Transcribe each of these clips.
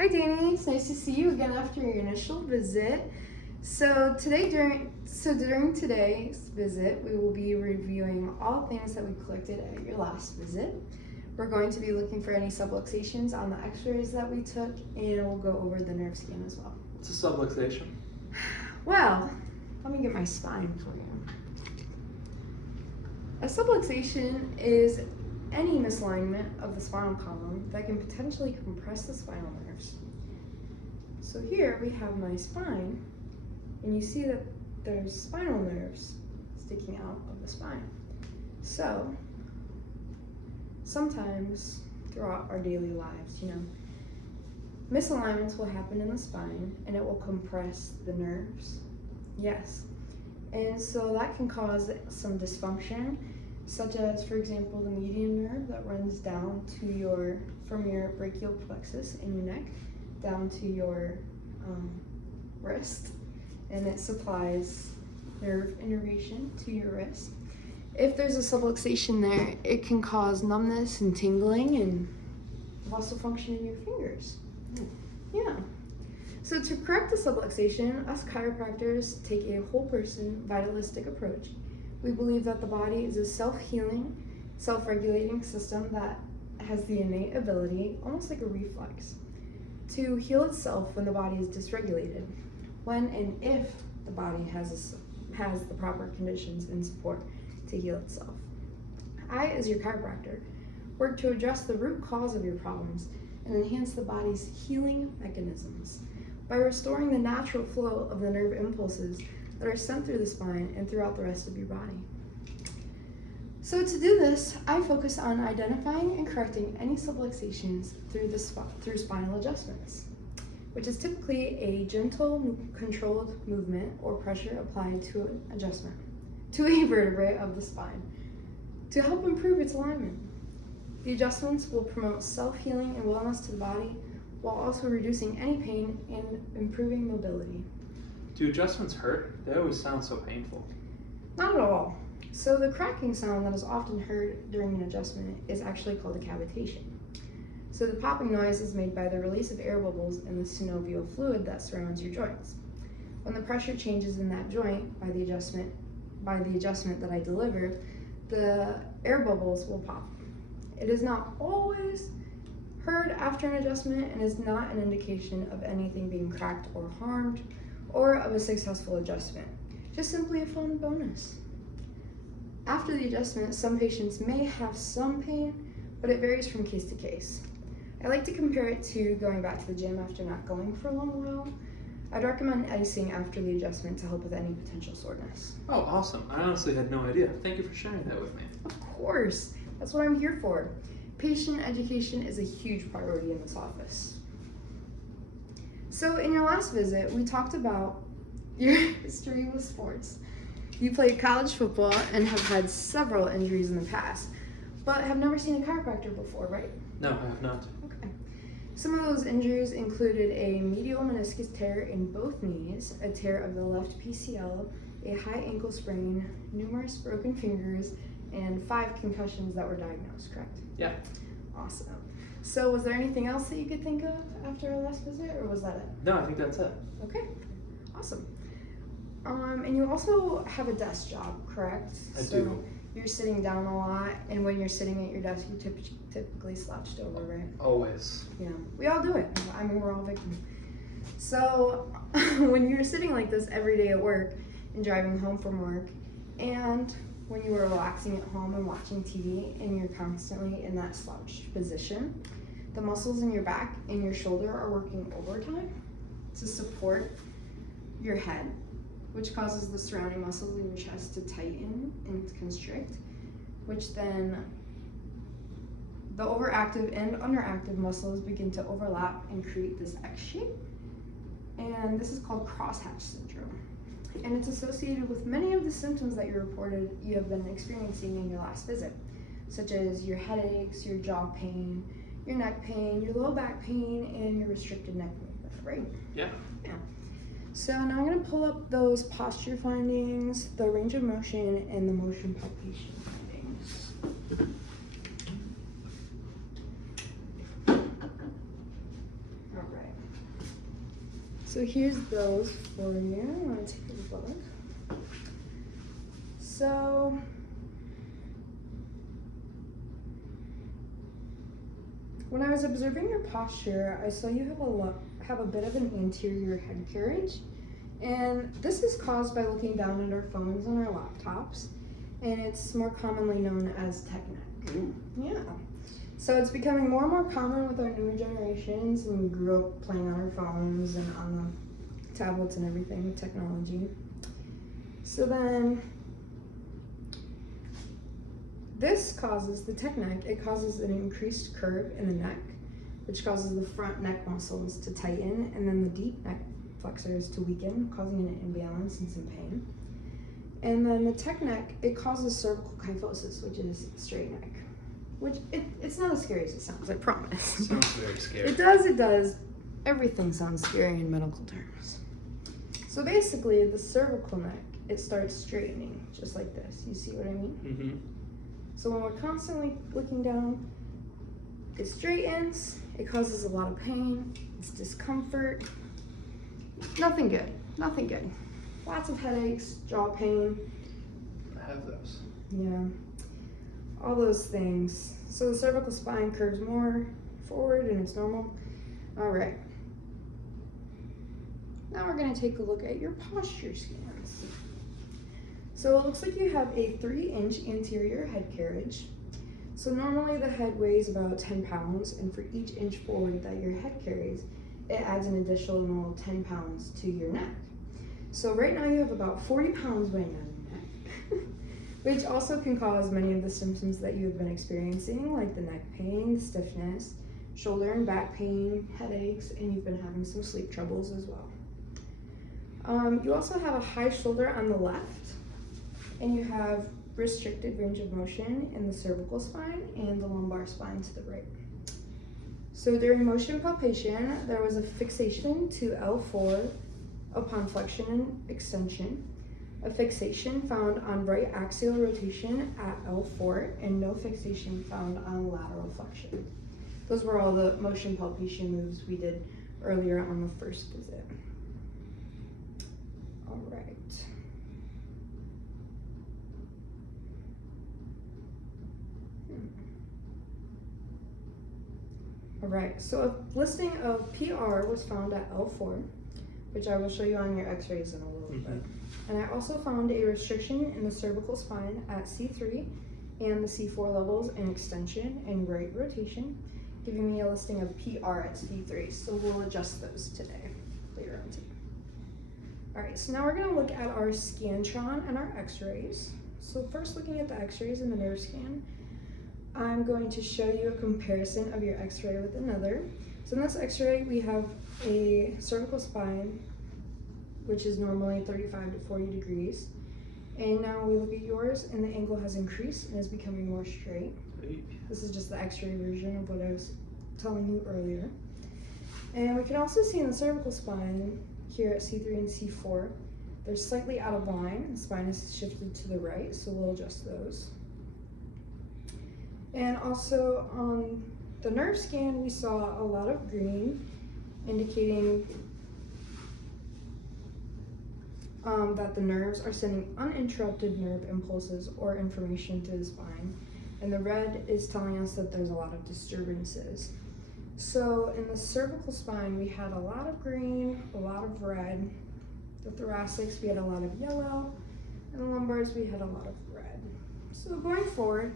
Hi Danny, it's nice to see you again after your initial visit. During today's visit, we will be reviewing all things that we collected at your last visit. We're going to be looking for any subluxations on the x-rays that we took, and we'll go over the nerve scan as well. What's a subluxation? Well, let me get my spine for you. A subluxation is any misalignment of the spinal column that can potentially compress the spinal nerves. So here we have my spine, and you see that there's spinal nerves sticking out of the spine. So sometimes throughout our daily lives, misalignments will happen in the spine and it will compress the nerves. Yes. And so that can cause some dysfunction, such as, for example, the median nerve that runs down to from your brachial plexus in your neck down to your wrist, and it supplies nerve innervation to your wrist. If there's a subluxation there, it can cause numbness and tingling and muscle function in your fingers. Yeah. So to correct the subluxation, us chiropractors take a whole person vitalistic approach. We believe that the body is a self-healing, self-regulating system that has the innate ability, almost like a reflex, to heal itself when the body is dysregulated, when and if the body has the proper conditions and support to heal itself. I, as your chiropractor, work to address the root cause of your problems and enhance the body's healing mechanisms by restoring the natural flow of the nerve impulses that are sent through the spine and throughout the rest of your body. So to do this, I focus on identifying and correcting any subluxations through spinal adjustments, which is typically a gentle, controlled movement or pressure applied to an adjustment to a vertebrae of the spine to help improve its alignment. The adjustments will promote self-healing and wellness to the body while also reducing any pain and improving mobility. Do adjustments hurt? They always sound so painful. Not at all. So the cracking sound that is often heard during an adjustment is actually called a cavitation. So the popping noise is made by the release of air bubbles in the synovial fluid that surrounds your joints. When the pressure changes in that joint by the adjustment that I deliver, the air bubbles will pop. It is not always heard after an adjustment and is not an indication of anything being cracked or harmed or of a successful adjustment, just simply a fun bonus. After the adjustment, some patients may have some pain, but it varies from case to case. I like to compare it to going back to the gym after not going for a long while. I'd recommend icing after the adjustment to help with any potential soreness. Oh, awesome. I honestly had no idea. Thank you for sharing that with me. Of course, that's what I'm here for. Patient education is a huge priority in this office. So in your last visit, we talked about your history with sports. You played college football and have had several injuries in the past, but have never seen a chiropractor before, right? No, I have not. Okay. Some of those injuries included a medial meniscus tear in both knees, a tear of the left PCL, a high ankle sprain, numerous broken fingers, and 5 concussions that were diagnosed, correct? Yeah. Awesome. So was there anything else that you could think of after our last visit, or was that it? No, I think that's it. Okay, awesome. And you also have a desk job, correct? I so do. You're sitting down a lot, and when you're sitting at your desk, you typically slouched over, right? Always. Yeah, we all do it. I mean, we're all victims. So when you're sitting like this every day at work and driving home from work, and when you are relaxing at home and watching TV and you're constantly in that slouched position, the muscles in your back and your shoulder are working overtime to support your head, which causes the surrounding muscles in your chest to tighten and constrict, which then the overactive and underactive muscles begin to overlap and create this X shape. And this is called crosshatch syndrome. And it's associated with many of the symptoms that you have been experiencing in your last visit, such as your headaches, your jaw pain, your neck pain, your low back pain, and your restricted neck movement, right? Yeah. Yeah. So now I'm going to pull up those posture findings, the range of motion, and the motion palpation findings. All right. So here's those for you. I'm gonna take a look. So when I was observing your posture, I saw you have a bit of an anterior head carriage, and this is caused by looking down at our phones and our laptops, and it's more commonly known as tech neck. Ooh. Yeah. So it's becoming more and more common with our newer generations, and we grew up playing on our phones and on the tablets and everything with technology. So then this causes the tech neck, it causes an increased curve in the neck, which causes the front neck muscles to tighten, and then the deep neck flexors to weaken, causing an imbalance and some pain. And then the tech neck, it causes cervical kyphosis, which is straight neck. Which, it's not as scary as it sounds, I promise. Sounds very scary. It does. Everything sounds scary in medical terms. So basically, the cervical neck, it starts straightening, just like this. You see what I mean? Mm-hmm. So when we're constantly looking down, it straightens, it causes a lot of pain, it's discomfort. Nothing good, nothing good. Lots of headaches, jaw pain. I have those. Yeah, all those things. So the cervical spine curves more forward and it's normal. All right. Now we're gonna take a look at your posture scans. So it looks like you have a 3-inch anterior head carriage. So normally the head weighs about 10 pounds, and for each inch forward that your head carries, it adds an additional 10 pounds to your neck. So right now you have about 40 pounds weighing on your neck, which also can cause many of the symptoms that you have been experiencing, like the neck pain, the stiffness, shoulder and back pain, headaches, and you've been having some sleep troubles as well. You also have a high shoulder on the left, and you have restricted range of motion in the cervical spine and the lumbar spine to the right. So during motion palpation, there was a fixation to L4 upon flexion and extension, a fixation found on right axial rotation at L4, and no fixation found on lateral flexion. Those were all the motion palpation moves we did earlier on the first visit. All right. All right, so a listing of PR was found at L4, which I will show you on your x-rays in a little bit. And I also found a restriction in the cervical spine at C3 and the C4 levels in extension and right rotation, giving me a listing of PR at C3. So we'll adjust those today, later on today. All right, so now we're gonna look at our Scantron and our x-rays. So first, looking at the x-rays and the nerve scan, I'm going to show you a comparison of your x-ray with another. So in this x-ray, we have a cervical spine, which is normally 35 to 40 degrees. And now we look at yours, and the angle has increased and is becoming more straight. This is just the x-ray version of what I was telling you earlier. And we can also see in the cervical spine, here at C3 and C4, they're slightly out of line. The spine is shifted to the right, so we'll adjust those. And also on the nerve scan, we saw a lot of green, indicating that the nerves are sending uninterrupted nerve impulses or information to the spine. And the red is telling us that there's a lot of disturbances. So in the cervical spine, we had a lot of green, a lot of red. The thoracics, we had a lot of yellow. And the lumbars, we had a lot of red. So going forward,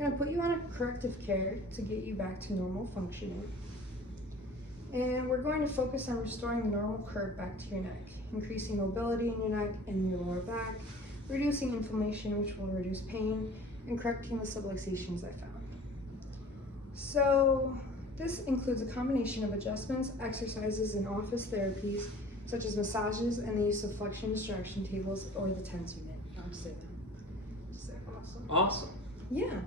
I'm going to put you on a corrective care to get you back to normal functioning. And we're going to focus on restoring the normal curve back to your neck, increasing mobility in your neck and your lower back, reducing inflammation, which will reduce pain, and correcting the subluxations I found. So this includes a combination of adjustments, exercises, and office therapies, such as massages and the use of flexion distraction tables or the TENS unit. I'll say that. Just say awesome. Awesome. Yeah.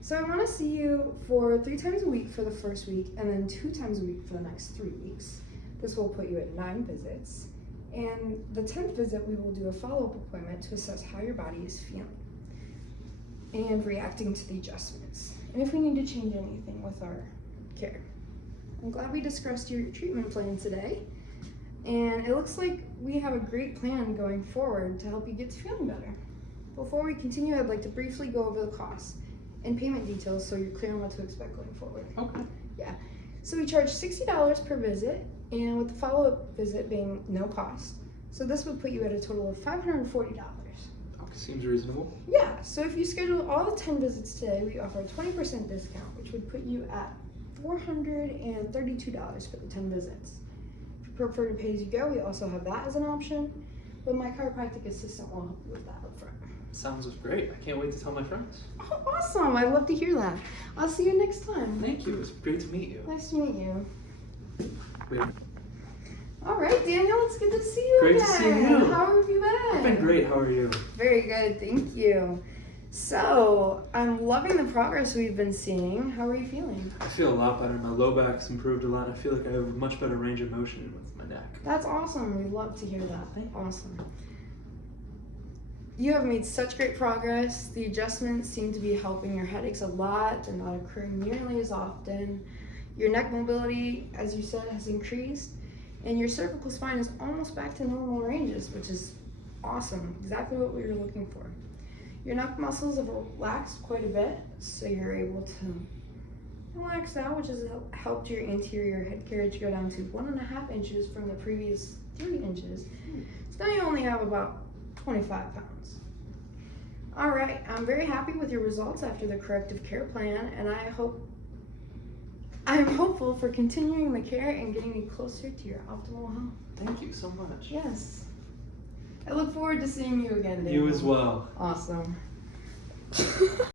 So I want to see you for 3 times a week for the first week, and then 2 times a week for the next 3 weeks. This will put you at 9 visits. And the 10th visit, we will do a follow-up appointment to assess how your body is feeling and reacting to the adjustments, and if we need to change anything with our care. I'm glad we discussed your treatment plan today. And it looks like we have a great plan going forward to help you get to feeling better. Before we continue, I'd like to briefly go over the costs and payment details so you're clear on what to expect going forward. Okay. So we charge $60 per visit, and with the follow-up visit being no cost. So this would put you at a total of $540. Okay, seems reasonable. Yeah, so if you schedule all the 10 visits today, we offer a 20% discount, which would put you at $432 for the 10 visits. If you prefer to pay as you go, we also have that as an option, but my chiropractic assistant will help you with that up front. Sounds great. I can't wait to tell my friends. Oh, awesome! I'd love to hear that. I'll see you next time. Thank you. It's great to meet you. Nice to meet you. Wait, All right, Daniel, it's good to see you Great again. to see you. How have you been? I've been great. How are you? Very good, thank you. So, I'm loving the progress we've been seeing. How are you feeling? I feel a lot better. My low back's improved a lot. I feel like I have a much better range of motion with my neck. That's awesome. We love to hear that. Thank you. Awesome. You have made such great progress. The adjustments seem to be helping your headaches a lot. They're not occurring nearly as often. Your neck mobility, as you said, has increased. And your cervical spine is almost back to normal ranges, which is awesome. Exactly what we were looking for. Your neck muscles have relaxed quite a bit, so you're able to relax now, which has helped your anterior head carriage go down to 1.5 inches from the previous 3 inches. So now you only have about 25 pounds. All right, I'm very happy with your results after the corrective care plan, and I'm hopeful for continuing the care and getting you closer to your optimal health. Thank you so much. Yes. I look forward to seeing you again, Daniel. You as well. Awesome.